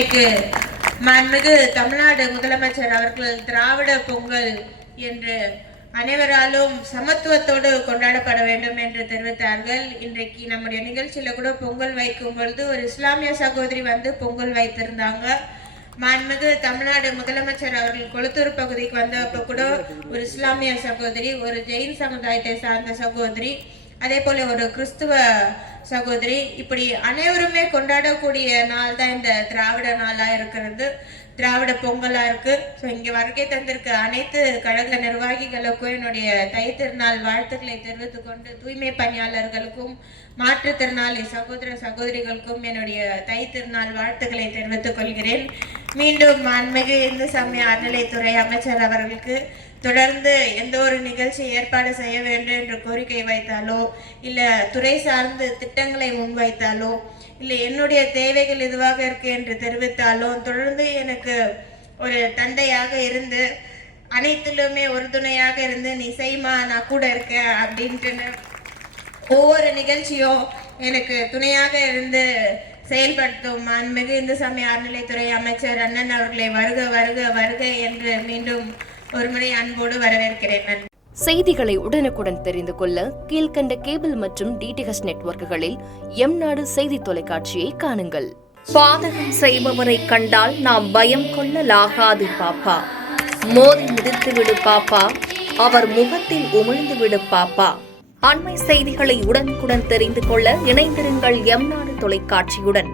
இன்றைக்கு மாண்புமிகு தமிழ்நாடு முதலமைச்சர் அவர்கள் திராவிட பொங்கல் என்று அனைவராலும் சமத்துவத்தோடு கொண்டாடப்பட வேண்டும் என்று தெரிவித்தார்கள். இன்றைக்கு நம்முடைய நிகழ்ச்சியில கூட பொங்கல் வைக்கும் பொழுது ஒரு இஸ்லாமிய சகோதரி வந்து பொங்கல் வைத்திருந்தாங்க. மாண்புமிகு தமிழ்நாடு முதலமைச்சர் அவர்கள் கொளத்தூர் பகுதிக்கு வந்தப்ப கூட ஒரு இஸ்லாமிய சகோதரி, ஒரு ஜெயின் சமுதாயத்தை சார்ந்த சகோதரி, அதே போல ஒரு கிறிஸ்துவ சகோதரி, இப்படி அனைவருமே கொண்டாடக்கூடிய நாள் தான் இந்த திராவிட நாளா இருக்கிறது, திராவிட பொங்கலா இருக்கு. ஸோ இங்கே வருகை தந்திருக்க அனைத்து கழக நிர்வாகிகளுக்கும் என்னுடைய தை திருநாள் வாழ்த்துக்களை தெரிவித்துக் கொண்டு, தூய்மை பணியாளர்களுக்கும் மாற்றுத்திறனாளி சகோதர சகோதரிகளுக்கும் என்னுடைய தை திருநாள் வாழ்த்துக்களை தெரிவித்துக் கொள்கிறேன். மீண்டும் மாண்புமிகு இந்து சமய அறநிலைத்துறை அமைச்சர் அவர்களுக்கு தொடர்ந்து எந்த ஒரு நிகழ்ச்சி ஏற்பாடு செய்ய வேண்டும் என்று கோரிக்கை வைத்தாலோ, இல்லை துறை சார்ந்து திட்டங்களை முன்வைத்தாலோ, இல்லை என்னுடைய தேவைகள் இதுவாக இருக்கு என்று தெரிவித்தாலும் தொடர்ந்து எனக்கு ஒரு தந்தையாக இருந்து அனைத்திலுமே உறுதுணையாக இருந்து நீ செய்மா நான் கூட இருக்கேன் அப்படின்ட்டு ஒவ்வொரு நிகழ்ச்சியும் எனக்கு துணையாக இருந்து செயல்படுத்தும் மாண்புமிகு இந்து சமய அறநிலைத்துறை அமைச்சர் அண்ணன் அவர்களை வருக வருக வருக என்று மீண்டும் ஒருமுறை அன்போடு வரவேற்கிறேன். செய்திகளை உடனுக்குடன் தெரிந்து கொள்ள கீழ்கண்ட கேபிள் மற்றும் டிடிஹெச் நெட்வொர்க்குகளில் எம்நாடு செய்தி தொலைக்காட்சியை காணுங்கள். பாதகம் செய்பவரை கண்டால் நாம் பயம் கொள்ளலாகாது பாப்பா. மோதி மிதித்து விடு பாப்பா, அவர் முகத்தில் உமிழ்ந்து விடு பாப்பா. அண்மை செய்திகளை உடனுக்குடன் தெரிந்து கொள்ள இணைந்திருங்கள் எம்நாடு தொலைக்காட்சியுடன்.